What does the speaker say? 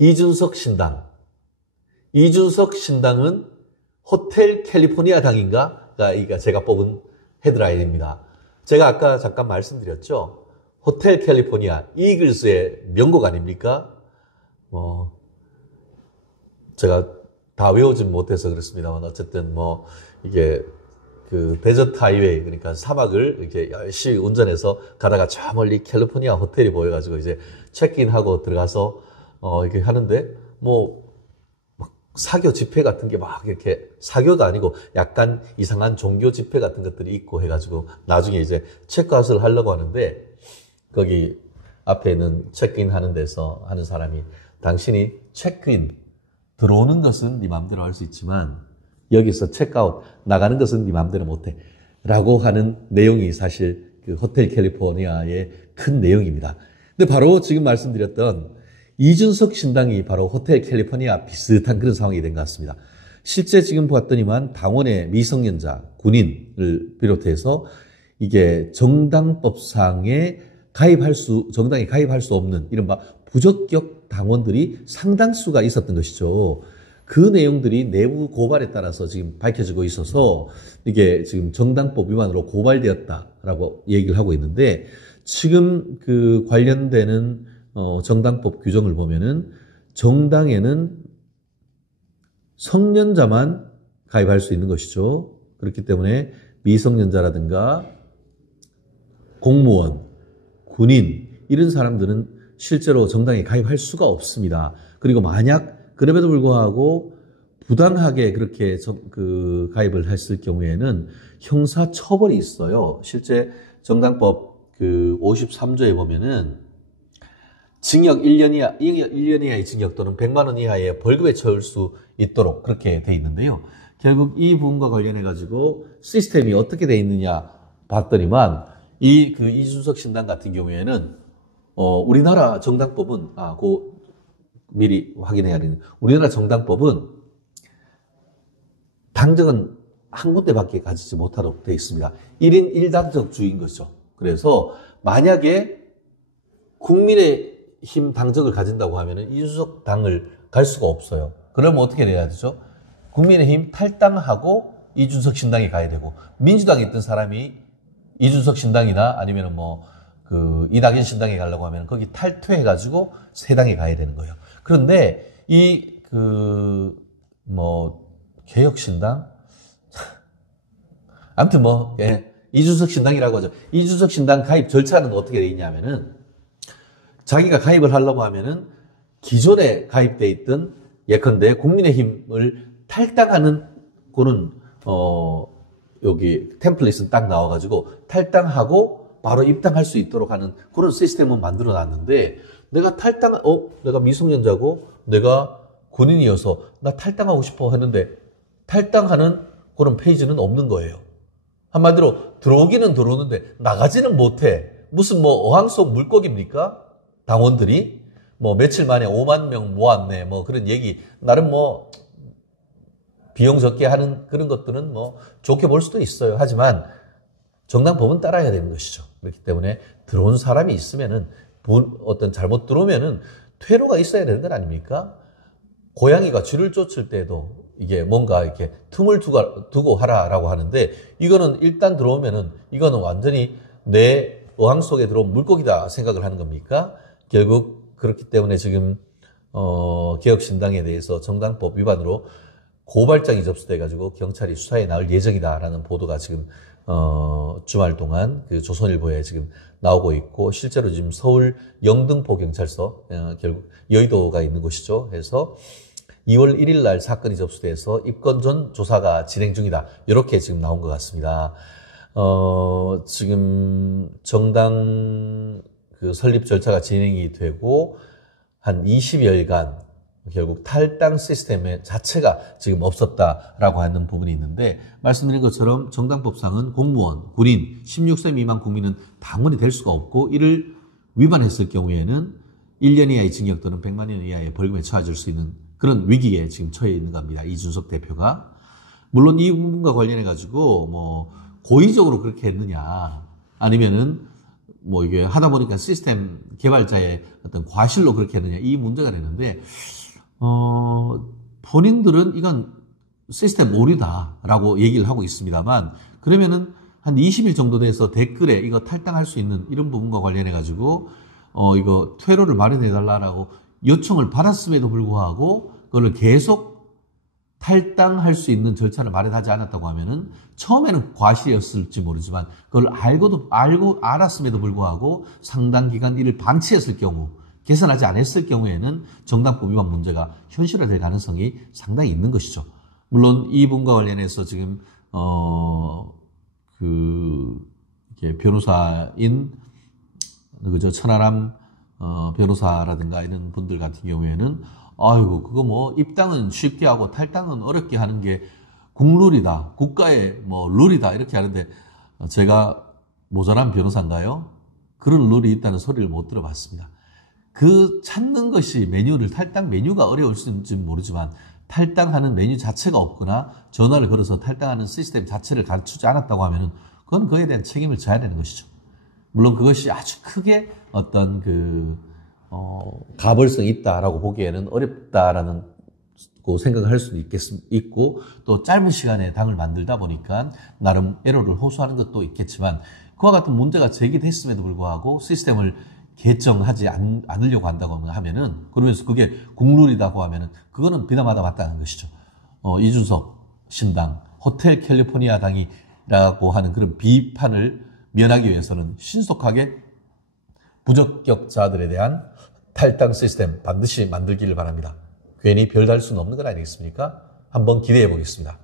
이준석 신당. 이준석 신당은 호텔 캘리포니아 당인가가 제가 뽑은 헤드라인입니다. 제가 아까 잠깐 말씀드렸죠. 호텔 캘리포니아, 이글스의 명곡 아닙니까? 제가 다 외우진 못해서 그렇습니다만 어쨌든 이게 그 데저트 하이웨이, 그러니까 사막을 이렇게 열심히 운전해서 가다가 저 멀리 캘리포니아 호텔이 보여가지고 이제 체크인하고 들어가서 이렇게 하는데 막 사교 집회 같은 게 막 이렇게, 사교가 아니고 약간 이상한 종교 집회 같은 것들이 있고 해가지고 나중에 이제 체크아웃을 하려고 하는데, 거기 앞에 있는 체크인 하는 데서 하는 사람이, 당신이 체크인 들어오는 것은 네 마음대로 할 수 있지만 여기서 체크아웃 나가는 것은 네 마음대로 못해 라고 하는 내용이 사실 그 호텔 캘리포니아의 큰 내용입니다. 근데 바로 지금 말씀드렸던 이준석 신당이 바로 호텔 캘리포니아 비슷한 그런 상황이 된 것 같습니다. 실제 지금 봤더니만 당원의 미성년자, 군인을 비롯해서 이게 정당법상에 정당에 가입할 수 없는 이른바 부적격 당원들이 상당수가 있었던 것이죠. 그 내용들이 내부 고발에 따라서 지금 밝혀지고 있어서 이게 지금 정당법 위반으로 고발되었다라고 얘기를 하고 있는데, 지금 그 관련되는 정당법 규정을 보면은 정당에는 성년자만 가입할 수 있는 것이죠. 그렇기 때문에 미성년자라든가 공무원, 군인 이런 사람들은 실제로 정당에 가입할 수가 없습니다. 그리고 만약 그럼에도 불구하고 부당하게 그렇게 가입을 했을 경우에는 형사 처벌이 있어요. 실제 정당법 그 53조에 보면은 징역 1년 이하의 징역 또는 100만 원 이하의 벌금에 처할 수 있도록 그렇게 돼 있는데요. 결국 이 부분과 관련해 가지고 시스템이 어떻게 돼 있느냐 봤더니만, 이준석 신당 같은 경우에는 우리나라 정당법은 미리 확인해야 되는, 우리나라 정당법은 당적은 한 군데밖에 가지지 못하도록 되어 있습니다. 1인 1당적주의인 거죠. 그래서 만약에 국민의힘 당적을 가진다고 하면은 이준석 당을 갈 수가 없어요. 그러면 어떻게 돼야 되죠? 국민의힘 탈당하고 이준석 신당에 가야 되고, 민주당에 있던 사람이 이준석 신당이나 아니면은 이낙연 신당에 가려고 하면 거기 탈퇴해가지고 새 당에 가야 되는 거예요. 그런데 개혁신당? 아무튼 이준석 신당이라고 하죠. 이준석 신당 가입 절차는 어떻게 돼 있냐면은, 자기가 가입을 하려고 하면은 기존에 가입돼 있던, 예컨대 국민의힘을 탈당하는 그런, 여기 템플릿은 딱 나와가지고 탈당하고 바로 입당할 수 있도록 하는 그런 시스템은 만들어 놨는데, 내가 미성년자고 내가 군인이어서 나 탈당하고 싶어 했는데 탈당하는 그런 페이지는 없는 거예요. 한마디로 들어오기는 들어오는데 나가지는 못해. 무슨 어항 속 물고기입니까? 당원들이 며칠 만에 5만 명 모았네 그런 얘기, 나름 비용 적게 하는 그런 것들은 좋게 볼 수도 있어요. 하지만 정당법은 따라야 되는 것이죠. 그렇기 때문에 들어온 사람이 있으면은 어떤 잘못 들어오면은 퇴로가 있어야 되는 건 아닙니까? 고양이가 쥐를 쫓을 때도 이게 뭔가 이렇게 틈을 두고 하라라고 하는데, 이거는 일단 들어오면은 이거는 완전히 내 어항 속에 들어온 물고기다 생각을 하는 겁니까? 결국 그렇기 때문에 지금 개혁신당에 대해서 정당법 위반으로 고발장이 접수돼가지고 경찰이 수사에 나올 예정이다라는 보도가 지금 주말 동안 그 조선일보에 지금 나오고 있고, 실제로 지금 서울 영등포 경찰서, 결국 여의도가 있는 곳이죠. 해서 2월 1일 날 사건이 접수돼서 입건 전 조사가 진행 중이다. 이렇게 지금 나온 것 같습니다. 지금 정당 그 설립 절차가 진행이 되고 한 20여일간 결국 탈당 시스템 자체가 지금 없었다라고 하는 부분이 있는데, 말씀드린 것처럼 정당법상은 공무원, 군인, 16세 미만 국민은 당원이 될 수가 없고, 이를 위반했을 경우에는 1년 이하의 징역 또는 100만 원 이하의 벌금에 처해질 수 있는 그런 위기에 지금 처해 있는 겁니다. 이준석 대표가. 물론 이 부분과 관련해 가지고 고의적으로 그렇게 했느냐, 아니면은 뭐 이게 하다 보니까 시스템 개발자의 어떤 과실로 그렇게 했느냐, 이 문제가 되는데, 본인들은 이건 시스템 오류다라고 얘기를 하고 있습니다만, 그러면은 한 20일 정도 돼서 댓글에 이거 탈당할 수 있는 이런 부분과 관련해가지고, 이거 퇴로를 마련해달라고 요청을 받았음에도 불구하고, 그걸 계속 탈당할 수 있는 절차를 마련하지 않았다고 하면은, 처음에는 과실이었을지 모르지만, 그걸 알았음에도 불구하고 상당 기간 이를 방치했을 경우, 개선하지 않았을 경우에는 정당법 위반 문제가 현실화될 가능성이 상당히 있는 것이죠. 물론 이분과 관련해서 지금 이렇게 변호사인 그저 천하람 변호사라든가 이런 분들 같은 경우에는 아이고 그거 뭐 입당은 쉽게 하고 탈당은 어렵게 하는 게 국룰이다, 국가의 뭐 룰이다 이렇게 하는데 제가 모자란 변호사인가요? 그런 룰이 있다는 소리를 못 들어봤습니다. 그 찾는 것이 메뉴를 탈당 메뉴가 어려울지 모르지만 탈당하는 메뉴 자체가 없거나 전화를 걸어서 탈당하는 시스템 자체를 갖추지 않았다고 하면은 그건 그에 대한 책임을 져야 되는 것이죠. 물론 그것이 아주 크게 어떤 가벌성이 있다라고 보기에는 어렵다라는 생각을 할 수도 있고 또 짧은 시간에 당을 만들다 보니까 나름 에러를 호소하는 것도 있겠지만 그와 같은 문제가 제기됐음에도 불구하고 시스템을 개정하지 않으려고 한다고 하면은, 그러면서 그게 국룰이라고 하면은, 그거는 비난마다 마땅한 것이죠. 이준석 신당, 호텔 캘리포니아 당이라고 하는 그런 비판을 면하기 위해서는 신속하게 부적격자들에 대한 탈당 시스템 반드시 만들기를 바랍니다. 괜히 별 달 수는 없는 건 아니겠습니까? 한번 기대해 보겠습니다.